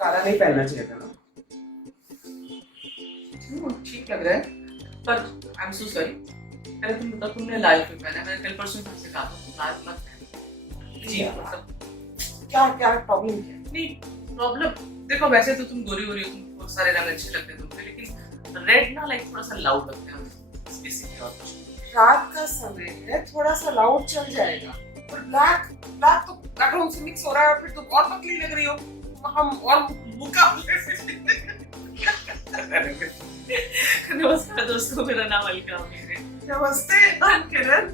काला नहीं पहनना चाहिए था ना। ठीक लग रहा है, पर आई एम सो सॉरी। पहले तुम बताओ, तुमने लाल क्यों पहना? मैंने कल परसों तुमसे कहा था लाल मत पहनो। जी मतलब क्या क्या प्रॉब्लम क्या है? नहीं प्रॉब्लम, देखो वैसे तो तुम गोरी गोरी हो, तुम बहुत सारे रंग अच्छे लगते हैं तुमसे, लेकिन रेड ना लाइक थोड़ा सा लाउड लगता है बेसिकली। और कुछ रात का समय है, थोड़ा सा लाउड चल जाएगा, पर ब्लैक ब्लैक तो बैकग्राउंड से मिक्स हो रहा है, फिर तुम और पतली लग रही हो, हम और मुकाबले से। नमस्कार दोस्तों, मेरा नाम अलका है। नमस्ते, हम किरण।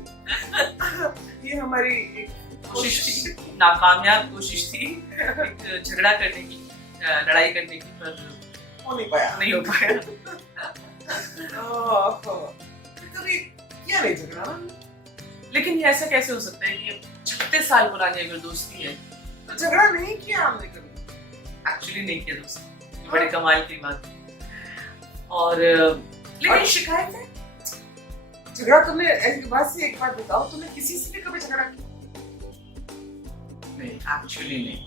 ये हमारी एक कोशिश थी, नाकामयाब कोशिश थी एक झगड़ा करने की, लड़ाई करने की, पर हो नहीं पाया। नहीं हो पाया। कभी किया नहीं झगड़ा ना? लेकिन ये ऐसा कैसे हो सकता है कि 36 साल पुरानी अगर दोस्ती है, तो झगड़ा नहीं किया हमने कभी। एक्चुअली नहीं किया दोस्ती, बड़े कमाल की बात। और लेकिन शिकायत है, झगड़ा तुमने एक बात से एक बात बताओ, तुमने किसी से भी कभी झगड़ा किया? नहीं एक्चुअली नहीं।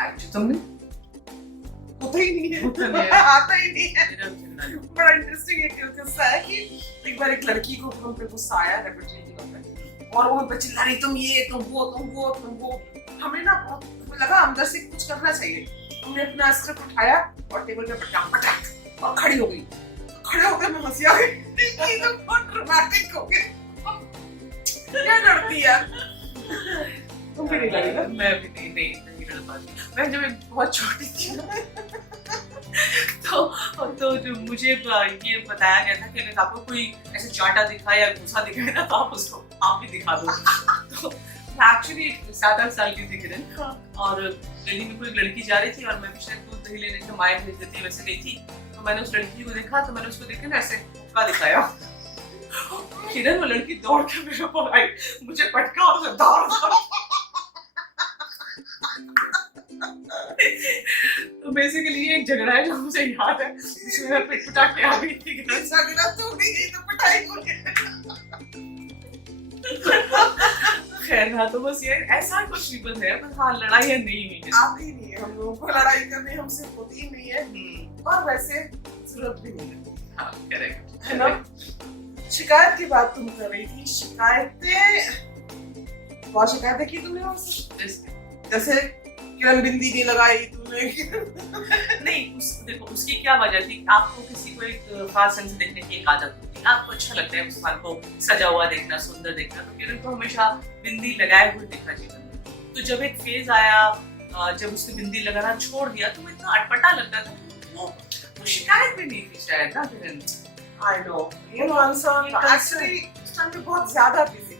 एक्चुअली तुमने होता ही नहीं है, होता नहीं है। आता ही नहीं है। मेरा झगड़ा नहीं। बड़ा इंटरेस्टिंग एक किस्सा है कि एक बार एक लड़की को हम पे गुस्सा आया लेबोरेटरी की वक्त पे, और वो पे चिल्ला रही, तुम ये तुम वो तुम वो तुम वो। हमें ना बहुत लगा अंदर से कुछ करना चाहिए। हमने अपना अस्त्र उठाया और टेबल पे पटक पटक और खड़ी हो गई। खड़े होकर मैं हंसी आ गई, ये तो बहुत ड्रामेटिक हो गया। क्या लड़ती यार, तुम भी नहीं लड़ी ना? मैं भी नहीं लड़ पाती। मैं जब एक बहुत छोटी थी ना, तो जो मुझे ये बताया गया था कि अगर आपको कोई ऐसे चांटा दिखा या घूसा दिखाए ना, तो आप उसको आप भी दिखा दो। तो एक्चुअली 7-8 साल की थी किरण, और दिल्ली में कोई लड़की जा रही थी और मैं भी शायद दूध दही लेने के माए भेज देती वैसे गई थी। तो मैंने उस लड़की को देखा, तो मैंने उसको देख के ना ऐसे मुक्का दिखाया। किरण वो लड़की दौड़ के मेरे ऊपर आई, मुझे पटका और उसे दौड़। तो बेसिकली ये एक झगड़ा है जो मुझे याद है, जिसमें मैं पिट पिटा के आ गई थी। झगड़ा तो नहीं तो पिटाई हो गई। खैर हाँ, तो बस ये ऐसा कुछ नहीं बस है, बस हाँ लड़ाइयाँ नहीं हुई हैं। आती नहीं है हम लोगों को, लड़ाई करनी हमसे होती ही नहीं है, और वैसे जरूरत भी नहीं है। हाँ करेक्ट है ना? शिकायत की बात तुम कर रही थी, शिकायतें, बहुत शिकायतें की तुमने हमसे। जैसे किरण बिंदी नहीं लगाई तुमने। नहीं देखो उसकी क्या वजह थी, आपको किसी को एक खास रंग से देखने की एक आदत होती है, आपको अच्छा लगता है इंसान को सजा हुआ देखना, सुंदर देखना, तो किरण को हमेशा बिंदी लगाए हुए देखा जीवन में। तो जब एक फेज आया जब उसने बिंदी लगाना छोड़ दिया, तो वो इतना अटपटा लगता था, वो शिकायत भी नहीं थी शायद ना किरण। I know, ये कंसर्न एक्चुअली उस टाइम पे बहुत ज्यादा बिजी,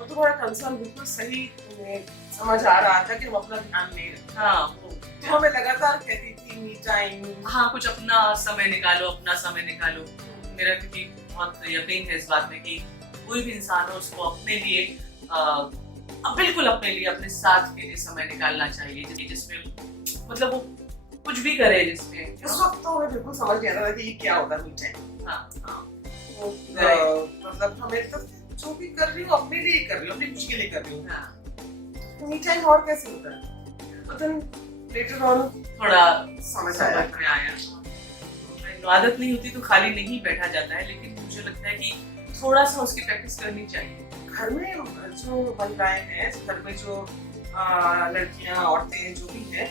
और तुम्हारा कंसर्न बिल्कुल सही, तुम्हें समझ आ रहा था कि हम अपना ध्यान नहीं रखते। हाँ तो हमें लगातार कहती थी मी टाइम। हाँ कुछ अपना समय निकालो, अपना समय निकालो। मेरा क्योंकि बहुत यकीन है इस बात में कि कोई भी इंसान हो उसको अपने लिए बिल्कुल अपने लिए, अपने साथ के लिए समय निकालना चाहिए, जिसमें मतलब वो कुछ भी करे जिसमें। उस वक्त तो हमें बिल्कुल समझ नहीं आ रहा था कि ये क्या होता है मी टाइम। हाँ तो मतलब हमें तो जो भी कर रही हूँ अपने लिए कर रही हूँ, अपनी खुशी के लिए कर रही हूँ। हाँ मी टाइम और कैसे होता है, तो then later on थोड़ा समझ समझ आया। में आया। आदत नहीं होती तो खाली नहीं बैठा जाता है, लेकिन मुझे लगता है कि थोड़ा सा उसकी प्रैक्टिस करनी चाहिए। घर में जो महिलाएं हैं, घर में जो लड़कियां, औरतें जो भी हैं,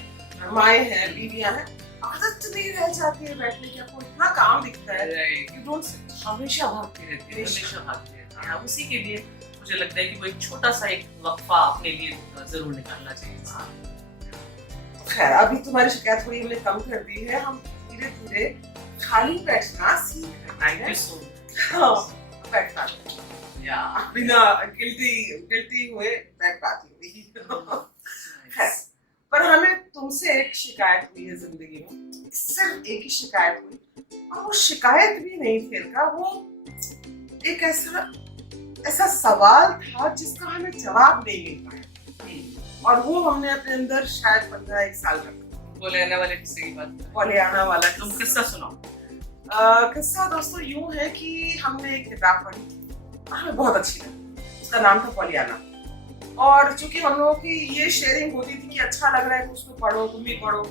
माएँ हैं, बीवियां हैं, आदत नहीं रह जाती है बैठने की। आपको इतना काम दिखता है, you don't sit। हमेशा भागती रहती है, हमेशा भागती रहती है। उसी के लिए मुझे लगता है कि वो एक छोटा सा एक वक्फा अपने लिए जरूर निकालना चाहिए। खैर अभी तुम्हारी शिकायत थोड़ी हमने कम कर दी है, हम धीरे धीरे खाली बैठना सीख रहे थैंक यू हैं। So much. हाँ, बैठ पाते या बिना गिल्टी हुए बैठ पाती हुई। खैर, पर हमें तुमसे एक शिकायत हुई है जिंदगी में, सिर्फ एक ही शिकायत हुई, और वो शिकायत भी नहीं थी का, वो एक ऐसा सवाल था जिसका हमें जवाब नहीं मिल पाया, और वो हमने अपने अंदर शायद 15-1 साल रखा। बोले आने वाले किस्से की बात करें। पॉलियाना वाला तुम किस्सा सुनाओ। किस्सा दोस्तों यूं है कि हमने एक किताब पढ़ी, हमें बहुत अच्छी लगी, उसका नाम था पॉलियाना। और चूंकि हम लोगों की ये शेयरिंग होती थी कि अच्छा लग रहा है तो उसको पढ़ो, तुम भी पढ़ो,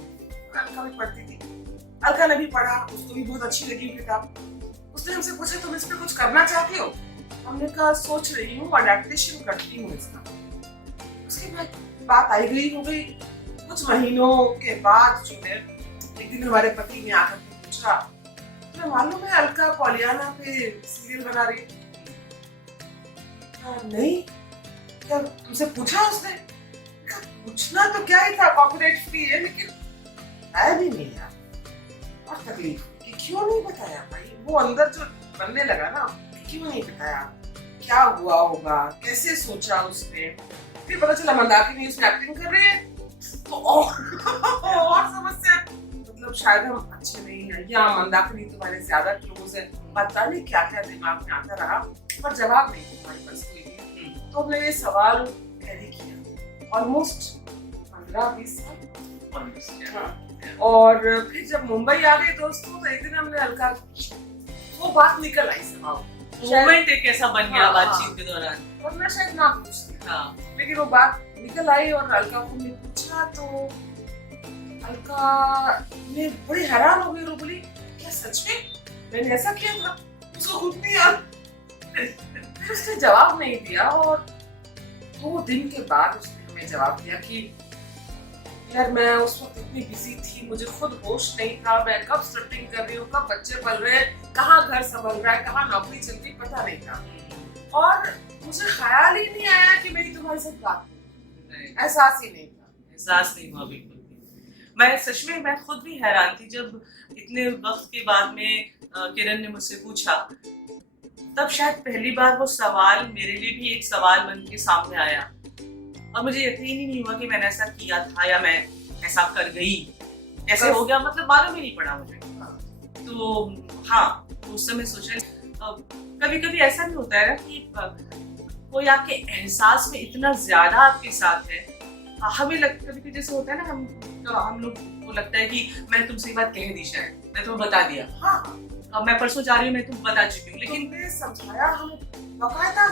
अलका भी पढ़ती थी, अलका ने भी पढ़ा, उसको भी बहुत अच्छी लगी किताब। उसने हमसे पूछा तुम इस पे कुछ करना चाहती हो? हमने कहा सोच रही हूँ, अडेप्टेशन करती हूँ इसका। उसके बाद बात आई गई हो गई। कुछ महीनों के बाद जो है एक दिन हमारे पति ने आकर पूछा, तुम्हें मालूम है अलका पॉलियाना पे सीरियल बना रही है? नहीं, क्या तुमसे पूछा उसने? पूछना तो क्या ही था, कॉपीराइट फ्री है, लेकिन बताया भी नहीं यार। और तकलीफ कि क्यों नहीं बताया भाई, वो अंदर जो बनने लगा ना, क्यों नहीं बताया, क्या हुआ होगा, कैसे सोचा उसने। फिर पता चला मंदाकिनी उसमें एक्टिंग कर रही है, तो और समस्या। मतलब शायद हम अच्छे नहीं हैं, या मंदाकिनी तुम्हारे ज्यादा क्लोज है, पता नहीं क्या क्या दिमाग में आता रहा, पर जवाब नहीं हमारे पास कोई नहीं। तो हमने ये सवाल कैरी किया ऑलमोस्ट 15-20 साल। हाँ। और फिर जब मुंबई आ गए दोस्तों, तो एक दिन हमने अलका वो बात निकल आई समाओ, मोमेंट एक ऐसा बन गया हाँ, बातचीत के दौरान, वरना शायद ना पूछती। हाँ, लेकिन वो बात निकल आई और अलका को हमने पूछा, तो अलका ने बड़ी हैरान हो गई और बोली क्या सच में मैंने ऐसा किया था? उसको खुद नहीं याद। फिर उसने जवाब नहीं दिया, और 2 दिन के बाद उसने हमें जवाब दिया कि यार मैं उस वक्त इतनी बिजी थी, मुझे खुद होश नहीं था, मैं कब स्क्रिप्टिंग कर रही हूँ, कब बच्चे पल रहे हैं, कहाँ घर संभल रहा है, कहाँ नौकरी चल रही, पता नहीं था। और मुझे ख्याल ही नहीं आया कि मेरी तुम्हारे साथ बात हुई, एहसास ही नहीं था। एहसास नहीं हुआ बिल्कुल भी। मैं सच में मैं खुद भी हैरान थी जब इतने वक्त के बाद में किरण ने मुझसे पूछा, तब शायद पहली बार वो सवाल मेरे लिए भी एक सवाल बन के सामने आया, और मुझे यकीन ही नहीं हुआ कि मैंने ऐसा किया था या मैं ऐसा कर गई, ऐसे हो गया, मतलब मालूम ही नहीं पड़ा मुझे। तो हाँ, उस समय सोचा कभी कभी ऐसा भी होता है ना कि कोई आपके एहसास में इतना ज्यादा आपके साथ है, हमें कभी जैसे होता है ना, हम लोग को लगता है कि मैंने तुमसे ये बात कह दी, शायद मैं तुम्हें बता दिया, हाँ, अब मैं परसों जा रही हूँ, मैं तुम्हें बता चुकी हूँ, लेकिन तुमने समझाया, हमें बकायदा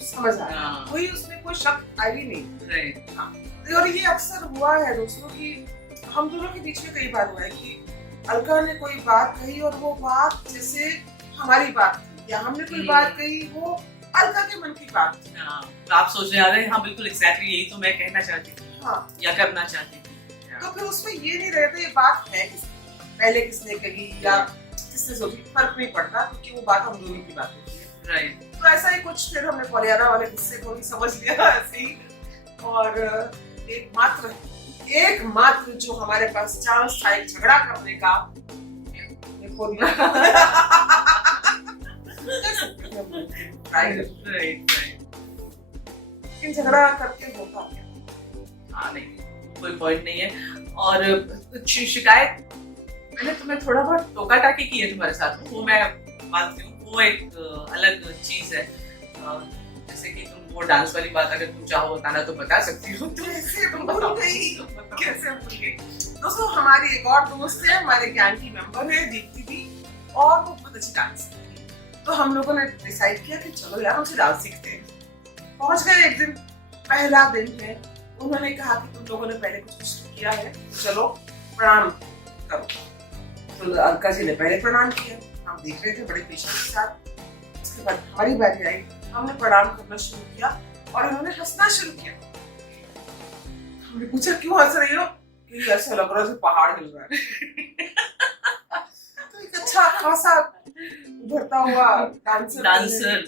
समझ आया, हाँ। कोई उसमें कोई शक आई ही नहीं। राइट, हाँ। और ये अक्सर हुआ है दोस्तों कि हम दोनों के बीच में कई बार हुआ है कि अलका ने कोई बात कही और वो बात जैसे हमारी बात थी, या हमने कोई बात कही वो अलका के मन की बात थी। हाँ, तो आप सोच रहे हैं हाँ बिल्कुल एग्जैक्टली यही तो मैं कहना चाहती थी, हाँ, या करना चाहती थी। तो फिर उसमें ये नहीं रहता ये बात है किसकी, पहले किसने कही या किसने सोची, फर्क नहीं पड़ता, क्योंकि वो बात हम दोनों की बात होती है। राइट, तो ऐसा ही कुछ फिर हमने पॉलियाना वाले किस्से को भी समझ लिया ऐसे ही। और एकमात्र जो हमारे पास चांस था एक झगड़ा करने का, ये खो दिया। राइट, लेकिन झगड़ा करके होता क्या? हाँ नहीं, कोई पॉइंट नहीं है। और शिकायत मैंने तुम्हें थोड़ा बहुत टोका टाकी की है तुम्हारे साथ, वो मैं मानती हूँ, वो एक अलग चीज है। जैसे कि तुम वो डांस वाली बात अगर तुम चाहो बताना तो बता सकती हो। कैसे तुम भूल गई? कैसे भूल गई? दोस्तों हमारी एक और दोस्त है, हमारे गैंग की मेंबर है दीप्ति दी, और वो बहुत अच्छी डांस करती है। तो हम लोगों ने डिसाइड किया कि चलो यार उनसे डांस सीखते हैं। पहुंच गए एक दिन, पहला दिन है, उन्होंने कहा कि तुम लोगों ने पहले कुछ कुछ किया है, चलो प्रणाम करो। तो अलका जी ने पहले प्रणाम किया, हम देख रहे थे बड़े पेशेंस के साथ। उसके बाद हमारी बारी आई, हमने प्रणाम करना शुरू किया और उन्होंने हंसना शुरू किया। हमने पूछा क्यों हंस रही हो? कि ऐसा लग रहा है जैसे पहाड़ हिल रहा है। तो एक अच्छा खासा उभरता हुआ डांसर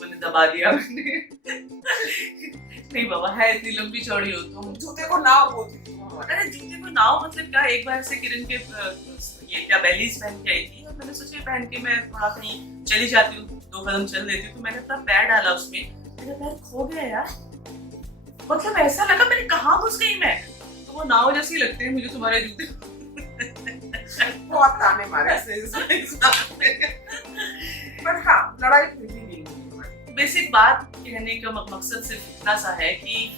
मैंने दबा दिया। नहीं बाबा, है इतनी लंबी चौड़ी हो तुम। जूते को नाव बोलती थी। अरे जूते को नाव मतलब क्या, एक बार से किरण के ये क्या बेलीज पहन के आई थी, और मैंने सोचा पहन के मैं थोड़ा कहीं चली जाती हूँ, 2 कदम चल देती हूँ, तो मैंने अपना पैर डाला उसमें, मेरा पैर खो गया यार। मतलब ऐसा लगा मैंने कहाँ घुस गई मैं, तो वो नाव जैसी लगते हैं मुझे तुम्हारे जूते। बहुत ताने मारे पर हाँ, लड़ाई फिर भी नहीं हुई। बेसिक बात कहने का मकसद सिर्फ इतना सा है कि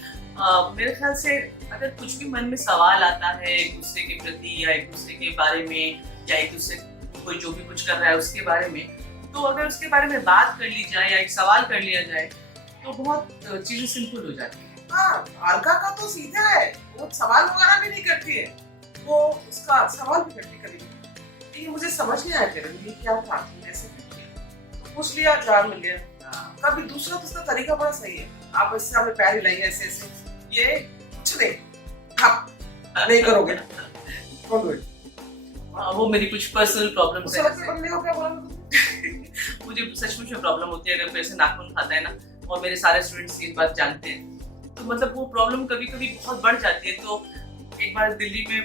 मेरे ख्याल से अगर कुछ भी मन में सवाल आता है एक दूसरे के प्रति, या एक दूसरे के बारे में, या एक दूसरे कोई जो भी कुछ कर रहा है उसके बारे में, तो अगर उसके बारे में बात कर ली जाए या एक सवाल कर लिया जाए तो बहुत चीजें सिंपल हो जाती है। हाँ, अलका का तो सीधा है, वो सवाल वगैरह भी नहीं करती है, वो उसका सवाल भी करती कभी कि ये मुझे समझ नहीं आया किरण, ये क्या था, तुमने ऐसे क्यों किया? पूछ लिया, जवाब मिल गया। कभी दूसरा तो उसका तरीका बड़ा सही है, आप इससे हमें पैर हिलाइए ऐसे ऐसे, ये कुछ नहीं, आप नहीं करोगे, कौन डू इट? वो मेरी कुछ पर्सनल प्रॉब्लम्स उसे लगता है बंदे को क्या बोला मुझे सचमुच में प्रॉब्लम होती है अगर मेरे से नाखून खाता है ना, और मेरे सारे स्टूडेंट्स ये बात जानते हैं, तो मतलब वो प्रॉब्लम कभी कभी बहुत बढ़ जाती है। तो एक बार दिल्ली में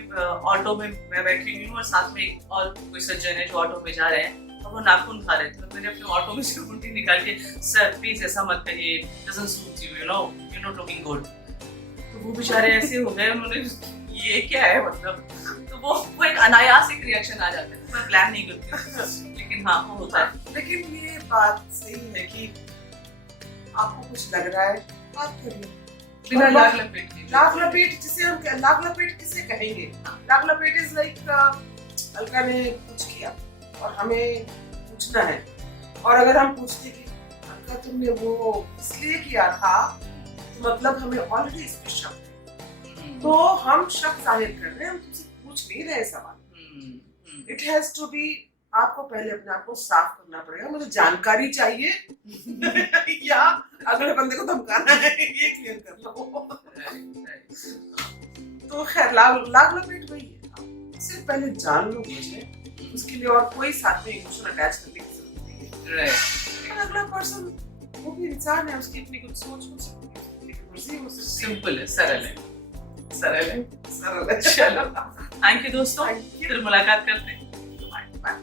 ऑटो में मैं बैठी हुई हूँ और साथ में एक और कोई सज्जन है जो ऑटो में जा रहे हैं और वो नाखून खा रहे थे, तो मैंने अपने ऑटो में से उल्टी निकाल के, सर प्लीज ऐसा मत करिए, doesn't suit you, you know looking good. तो वो बेचारे ऐसे हो गए, उन्होंने ये क्या है मतलब, तो वो एक अनायास एक रिएक्शन आ जाता है, मैं प्लान नहीं करती, लेकिन हाँ वो होता है। लेकिन ये बात सही है कि आपको कुछ लग रहा है, बात करिए बिना लाग लपेट के। लाग लपेट जिसे हम लाग लपेट किसे कहेंगे? लाग लपेट इज लाइक अलका ने कुछ किया और हमें पूछना है, और अगर हम पूछते कि अलका तुमने वो इसलिए किया था, तो मतलब हमें ऑलरेडी इस पे शक है, तो हम शक जाहिर कर रहे हैं, हम तुमसे पूछ नहीं रहे सवाल। इट हैज टू बी, आपको पहले अपने आप को साफ करना पड़ेगा, मुझे जानकारी चाहिए या अगले बंदे को धमकाना है, ये क्लियर कर लो। तो खैर लाग लपेट वही है, सिर्फ पहले जान लो मुझे, उसके लिए और कोई साथ में इमोशन अटैच करने की जरूरत नहीं है। अगला पर्सन वो भी इंसान है, उसकी अपनी कुछ सोच हो सकती है, सिंपल है, सरल है, सरल है, सरल है। चलो थैंक यू दोस्तों, फिर मुलाकात करते हैं। बाय।